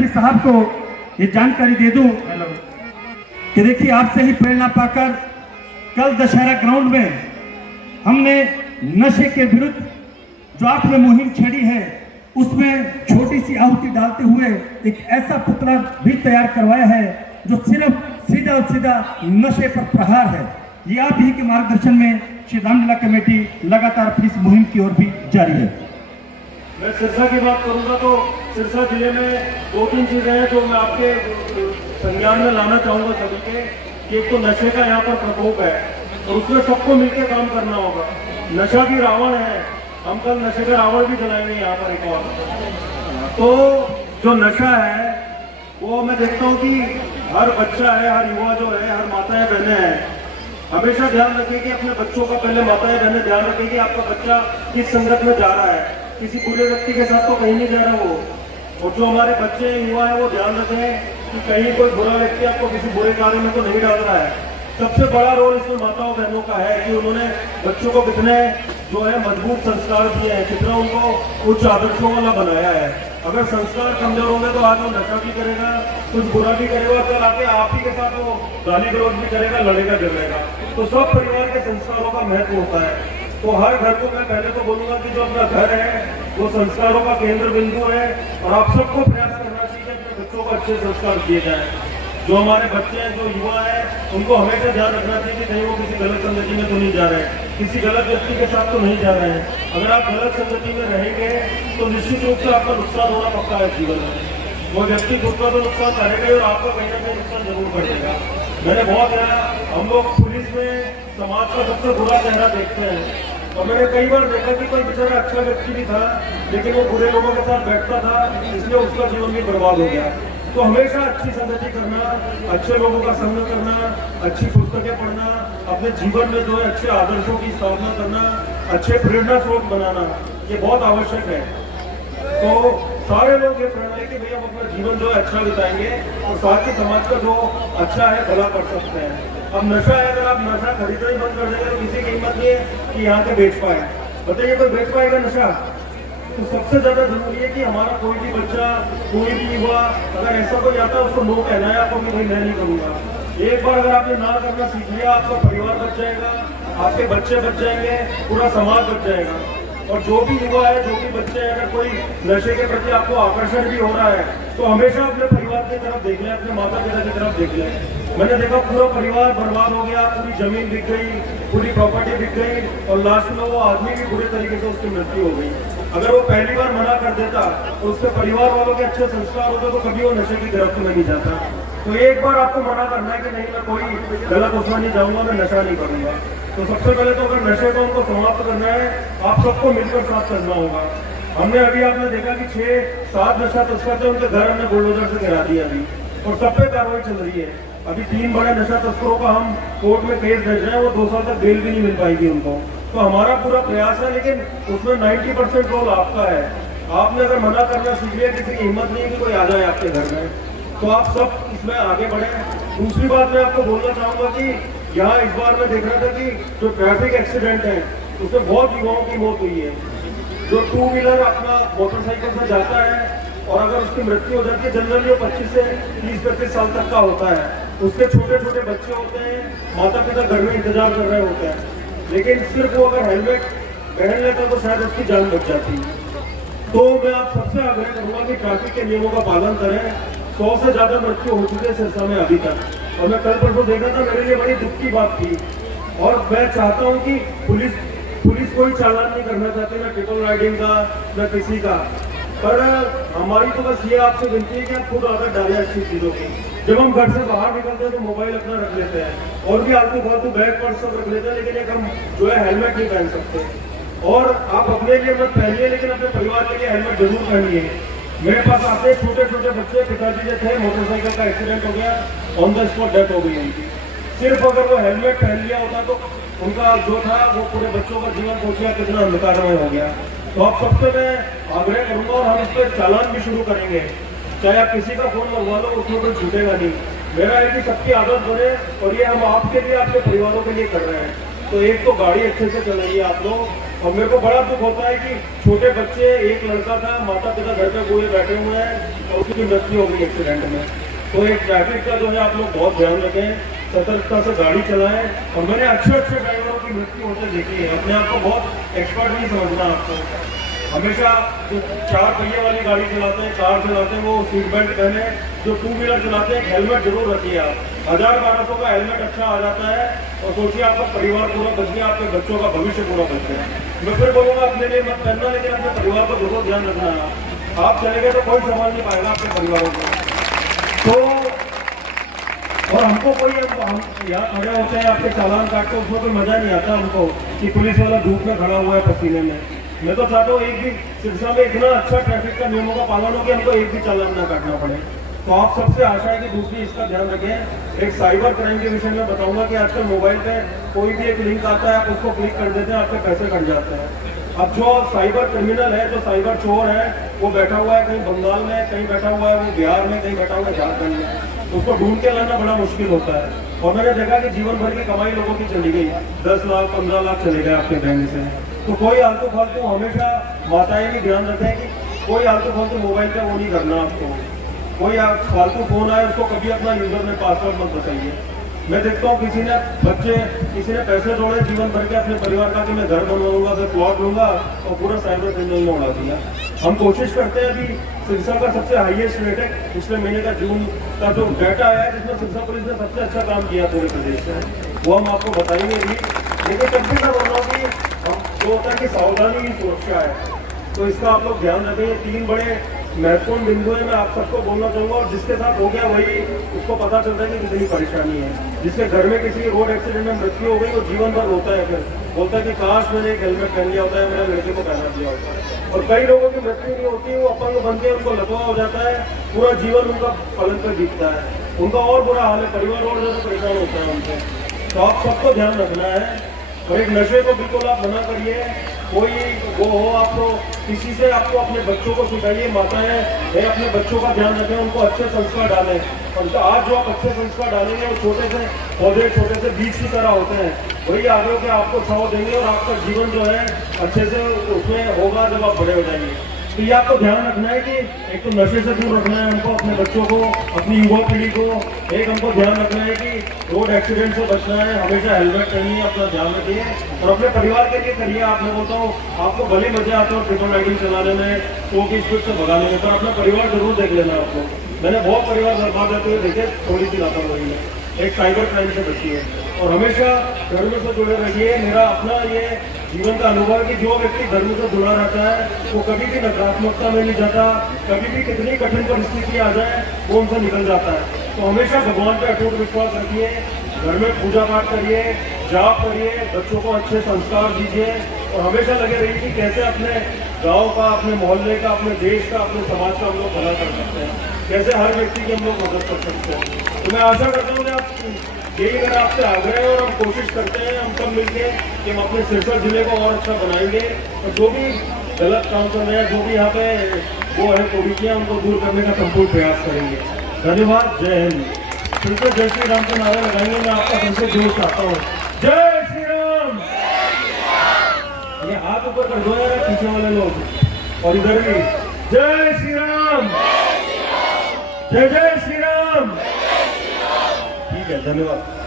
SP साहब को ये जानकारी दे दूं कि देखिए आपसे ही प्रेरणा पाकर कल दशहरा ग्राउंड में हमने नशे के विरुद्ध जो आपने मुहिम छेड़ी है उसमें छोटी सी आहुति डालते हुए एक ऐसा पुतला भी तैयार करवाया है जो सिर्फ सीधा और सीधा नशे पर प्रहार है। ये आप ही के मार्गदर्शन में श्री राम लीला कमेटी लगातार अपनी इस मुहिम की ओर भी जारी है। मैं सिरसा की बात करूंगा तो सिरसा जिले में 2-3 चीजें हैं जो मैं आपके संज्ञान में लाना चाहूंगा सभी के कि एक तो नशे का यहाँ पर प्रकोप है और उसमें सबको मिलकर काम करना होगा। नशा भी रावण है, हम कल नशे का रावण भी जलाएंगे यहाँ पर एक और। तो जो नशा है वो मैं देखता हूँ कि हर बच्चा है, हर युवा जो है, हर माताएं बहनें हैं, हमेशा ध्यान रखें कि अपने बच्चों का पहले माताएं बहनें ध्यान रखें कि आपका बच्चा किस संगत में जा रहा है, किसी बुरे व्यक्ति के साथ तो कहीं नहीं जा रहा वो। और जो हमारे बच्चे युवा है वो ध्यान रखें कि कहीं कोई बुरा व्यक्ति आपको किसी बुरे कार्य में तो नहीं डाल रहा है। सबसे बड़ा रोल इसमें माताओं बहनों का है कि उन्होंने बच्चों को कितने जो है मजबूत संस्कार दिए हैं, कितना उनको उच्च आदर्शों वाला बनाया है। अगर संस्कार कमजोर होंगे तो आज वो नशा भी करेगा, कुछ बुरा भी करेगा, कल आके आप ही के साथ वो गाली गलौज भी करेगा, लड़ेगा झगड़ेगा। तो सब परिवार के संस्कारों का महत्व होता है। तो हर घर को मैं पहले तो बोलूंगा कि जो अपना घर है वो संस्कारों का केंद्र बिंदु है और आप सबको प्रयास करना चाहिए अपने बच्चों को अच्छे संस्कार दिए जाए। जो हमारे बच्चे हैं, जो युवा है, उनको हमेशा ध्यान रखना चाहिए कि कहीं वो किसी गलत संगति में तो नहीं जा रहे हैं, किसी गलत व्यक्ति के साथ तो नहीं जा रहे हैं। अगर आप गलत संगति में रहेंगे तो निश्चित रूप से आपका नुकसान होना पक्का है जीवन में। वो व्यक्ति खुद का तो नुकसान करेगा और आपका कहीं ना कहीं नुकसान जरूर करेगा। मैंने बहुत है, हम लोग पुलिस में समाज का सबसे बुरा चेहरा देखते हैं और मैंने कई बार देखा कि कोई बेचारा अच्छा व्यक्ति भी था लेकिन वो बुरे लोगों के साथ बैठता था, इसलिए उसका जीवन भी बर्बाद हो गया। तो हमेशा अच्छी संगति करना, अच्छे लोगों का संग करना, अच्छी पुस्तकें पढ़ना, अपने जीवन में जो है अच्छे आदर्शों की स्थापना करना, अच्छे प्रेरणा स्रोत बनाना, ये बहुत आवश्यक है। तो सारे लोग ये प्रण लें कि भैया हम अपना जीवन जो है अच्छा बिताएंगे और साथ ही समाज का जो अच्छा है भला कर सकते हैं। अब नशा है, अगर आप नशा खरीदना ही बंद कर देंगे तो किसी की हिम्मत नहीं है कि यहाँ के बेच पाए। बताइए कोई बेच पाएगा नशा? तो सबसे ज्यादा जरूरी है कि हमारा कोई भी बच्चा, कोई भी युवा अगर ऐसा कोई आता है उसको नो कहना है आपको कि भाई मैं नहीं करूंगा। एक बार अगर आपने ना करना सीख लिया, आपका परिवार बच जाएगा, आपके बच्चे बच जाएंगे, पूरा समाज बच जाएगा। और जो भी युवा है, जो भी बच्चे हैं, अगर कोई नशे के प्रति आपको आकर्षण भी हो रहा है तो हमेशा अपने परिवार की तरफ देख लें, अपने माता पिता की तरफ देख लें। मैंने देखा पूरा परिवार बर्बाद हो गया, पूरी जमीन बिक गई, पूरी प्रॉपर्टी बिक गई और लास्ट में वो आदमी भी बुरे तरीके से उसकी मृत्यु हो गई। अगर वो पहली बार मना कर देता तो उसके परिवार वालों के अच्छे संस्कार होते तो कभी वो नशे की गिरफ्त में नहीं जाता। तो एक बार आपको मना करना है कि नहीं मैं कोई गलत उसमें नहीं जाऊंगा, मैं नशा नहीं करूंगा। तो सबसे पहले तो अगर नशे को उनको समाप्त करना है, आप सबको मिलकर साथ करना होगा। हमने अभी आपने देखा कि 6-7 नशा तस्कर थे, उनके घर हमने बुलडोजर से गिरा दिया अभी और सब पे कार्रवाई चल रही है। अभी 3 बड़े नशा तस्करों का हम कोर्ट में केस भेज रहे हैं, वो 2 साल तक बेल भी नहीं मिल पाएगी उनको। तो हमारा पूरा प्रयास है, लेकिन उसमें 90% रोल आपका है। आपने अगर मना करना सीख लिया, किसी की हिम्मत नहीं है कि कोई आ जाए आपके घर में, तो आप सब इसमें आगे बढ़े। दूसरी बात मैं आपको बोलना चाहूंगा कि यहाँ इस बार मैं देख रहा था कि जो ट्रैफिक एक्सीडेंट है उसमें बहुत युवाओं की मौत हुई है। जो 2 व्हीलर अपना मोटरसाइकिल से जाता है और अगर उसकी मृत्यु हो जाती है, जनरली वो 25 से 30-35 साल तक का होता है। उसके छोटे छोटे बच्चे होते हैं, माता पिता घर में इंतजार कर रहे होते हैं, लेकिन सिर्फ वो अगर हेलमेट पहन लेता तो शायद उसकी जान बच जाती। तो मैं आप सबसे आग्रह करूंगा कि ट्रैफिक के नियमों का पालन करें। 100 से ज्यादा मृत्यु हो चुके हैं सिरसा में अभी तक, और मैं कल परसों देखा था, मेरे लिए बड़ी दुख की बात थी। और मैं चाहता हूँ कि पुलिस कोई चालान नहीं करना चाहती, ना ट्रिपल राइडिंग का, ना किसी का। पर हमारी तो बस ये आपसे विनती है कि आप खुद आदत डालें अच्छी चीजों की। जब हम घर से बाहर निकलते हैं तो मोबाइल अपना रख लेते हैं और भी आलतू फालतू बैग पर्स सब रख लेते हैं, लेकिन एक हम जो है हेलमेट नहीं पहन सकते। और आप अपने लिए मत पहनिए, लेकिन अपने परिवार के लिए हेलमेट जरूर पहनिए। मेरे पास आते छोटे छोटे बच्चे, पिताजी जो थे, मोटरसाइकिल का एक्सीडेंट हो गया, ऑन द स्पॉट डेथ हो गई उनकी। सिर्फ अगर वो हेलमेट पहन लिया होता तो उनका जो था वो पूरे बच्चों का जीवन सोचिए कितना अंधकार में हो गया। तो आप सबसे मैं आग्रह करूंगा और हम इस पर चालान भी शुरू करेंगे, चाहे आप किसी का फोन लगवा लो, उसमें कोई छूटेगा नहीं। मेरा है कि सबकी आदत बने और ये हम आपके लिए, आपके परिवारों के लिए कर रहे हैं। तो एक तो गाड़ी अच्छे से चलाइए आप लोग। और मेरे को बड़ा दुख होता है कि छोटे बच्चे, एक लड़का था, माता पिता घर पे बूढ़े बैठे हुए हैं और उसकी मृत्यु हो गई एक्सीडेंट में। तो एक ट्रैफिक का जो है आप लोग बहुत ध्यान रखें, सतर्कता से गाड़ी चलाएं। और मैंने अच्छे अच्छे ड्राइवरों की मृत्यु होते देखी है। अपने आप को बहुत एक्सपर्ट नहीं समझना आपको। हमेशा जो 4 पहिए वाली गाड़ी चलाते हैं, कार चलाते हैं, वो सीट बेल्ट पहने। जो 2 व्हीलर चलाते हैं, हेलमेट जरूर रखिए आप। 1000-1200 का हेलमेट अच्छा आ जाता है और सोचिए आपका परिवार पूरा बच गया, आपके बच्चों का भविष्य पूरा बच गया। मैं फिर बोलूँगा अपने लिए मत पहनना, लेकिन अपने परिवार को जरूर ध्यान रखना है। आप चले गए तो कोई संभाल नहीं पाएगा आपके परिवारों को। तो और हमको कोई हम यहाँ खड़े होते हैं, आपके चालान काटते, उसमें कोई मजा नहीं आता हमको कि पुलिस वाला धूप में खड़ा हुआ है पसीने में। मैं तो चाहता हूँ एक भी सिलसिला में इतना अच्छा ट्रैफिक का नियमों का पालन हो कि हमको एक भी चालान ना काटना पड़े। तो आप सबसे आशा है कि दूसरी इसका ध्यान रखें। एक साइबर क्राइम के विषय में बताऊंगा कि आजकल मोबाइल पे कोई भी एक लिंक आता है, आप उसको क्लिक कर देते हैं, आपके पैसे कट जाते हैं। अब जो साइबर क्रिमिनल है, जो साइबर चोर है, वो बैठा हुआ है कहीं बंगाल में, कहीं बैठा हुआ है वो बिहार में, कहीं बैठा हुआ है झारखंड में। उसको ढूंढ के लाना बड़ा मुश्किल होता है। और मैंने देखा कि जीवन भर की कमाई लोगों की चली गई, 10 लाख 15 लाख चले गए आपके बैंक से। तो कोई आलतू फालतू, हमेशा माताएं भी ध्यान रखें कि कोई आलतू फालतू मोबाइल पे वो नहीं करना आपको। कोई फालतू फोन आए उसको कभी अपना यूजर में पासवर्ड मत बताइए। मैं देखता हूँ किसी ने पैसे जोड़े जीवन भर के अपने परिवार का कि मैं घर बनवाऊंगा, फिर प्लॉट लूंगा, और पूरा साइबर क्रिमिनल में उड़ा दिया। हम कोशिश करते हैं, अभी सिरसा का सबसे हाईएस्ट रेट है पिछले महीने का जून का जो डाटा आया है, जिसमें सिरसा पुलिस ने सबसे अच्छा काम किया पूरे प्रदेश में, वो हम आपको बताएंगे भी। लेकिन तब भी मैं बोल रहा हूँ कि हम जो होता है कि सावधानी ही सुरक्षा है, तो इसका आप लोग ध्यान रखें। 3 बड़े महत्वपूर्ण बिंदु है, मैं आप सबको बोलना चाहूंगा। और जिसके साथ हो गया वही उसको पता चलता है कि कितनी परेशानी है। जिसके घर में किसी रोड एक्सीडेंट में मृत्यु हो गई, वो जीवन भर रोता है, फिर बोलता है कि काश मैंने एक हेलमेट पहन लिया होता है, मेरे लड़के को पहना दिया होता है। और कई लोगों की मृत्यु नहीं होती, वो अपंग बनते हैं, उनको लकवा हो जाता है, पूरा जीवन उनका पलंग पर बीतता है, उनका और बुरा हाल है, परिवार और ज्यादा परेशान होता है उनसे। तो आप सबको ध्यान रखना है। और एक नशे को बिल्कुल आप मना करिए। कोई वो हो, आपको किसी से आपको अपने बच्चों को सिखाइए, माताएं है अपने बच्चों का ध्यान रखें, उनको अच्छे संस्कार डालें। और आज जो आप अच्छे संस्कार डालेंगे, वो छोटे से पौधे, छोटे से बीज की तरह होते हैं, वही आगे होकर आपको छाव देंगे और आपका जीवन जो है अच्छे से उसमें होगा जब आप बड़े हो जाएंगे। तो ये आपको ध्यान रखना है कि एक तो नशे से दूर रखना है हमको, अपने बच्चों को, अपनी युवा पीढ़ी को। एक हमको ध्यान रखना है कि रोड एक्सीडेंट से बचना है, हमेशा हेलमेट पहनिए, अपना ध्यान रखिए और अपने परिवार के लिए करिए। आप मैं बोलता हूँ, आपको भले मजे आते हो ट्रिपल राइडिंग चलाने में, 100 की स्पीड से भगाने में, पर अपना परिवार जरूर देख लेना आपको। मैंने बहुत परिवार बर्बाद जाते हुए देखे, थोड़ी सी लापरवाही में। एक साइबर क्राइम से बचिए और हमेशा धर्म से जुड़े रहिए। मेरा अपना ये जीवन का अनुभव है कि जो व्यक्ति धर्म से जुड़ा रहता है, वो कभी भी नकारात्मकता में नहीं जाता, कभी भी कितनी कठिन परिस्थिति आ जाए वो उनसे निकल जाता है। तो हमेशा भगवान पे अटूट विश्वास रखिए, घर में पूजा पाठ करिए, जाप करिए, बच्चों को अच्छे संस्कार दीजिए और हमेशा लगे रहिए कि कैसे अपने गांव का, अपने मोहल्ले का, अपने देश का, अपने समाज का हम लोग भला कर सकते हैं, कैसे हर व्यक्ति की हम लोग मदद कर सकते हैं। तो मैं आशा करता हूँ कि आप यही मेरा आपसे आग्रह है और हम कोशिश करते हैं हम सब मिलकर कि हम अपने सिरसा जिले को और अच्छा बनाएंगे और जो भी गलत काम कर रहे हैं, जो भी यहाँ पे वो है कुरीतियाँ, उनको दूर करने का संपूर्ण प्रयास करेंगे। धन्यवाद। जय हिंद। फिर से जय श्री राम के नारे लगाएंगे। मैं आपका सबसे जोर चाहता हूँ, जय श्री राम। ये हाथ ऊपर कर दो यार पीछे वाले लोग, और इधर भी जय श्री राम, जय जय श्री राम। ठीक है, धन्यवाद।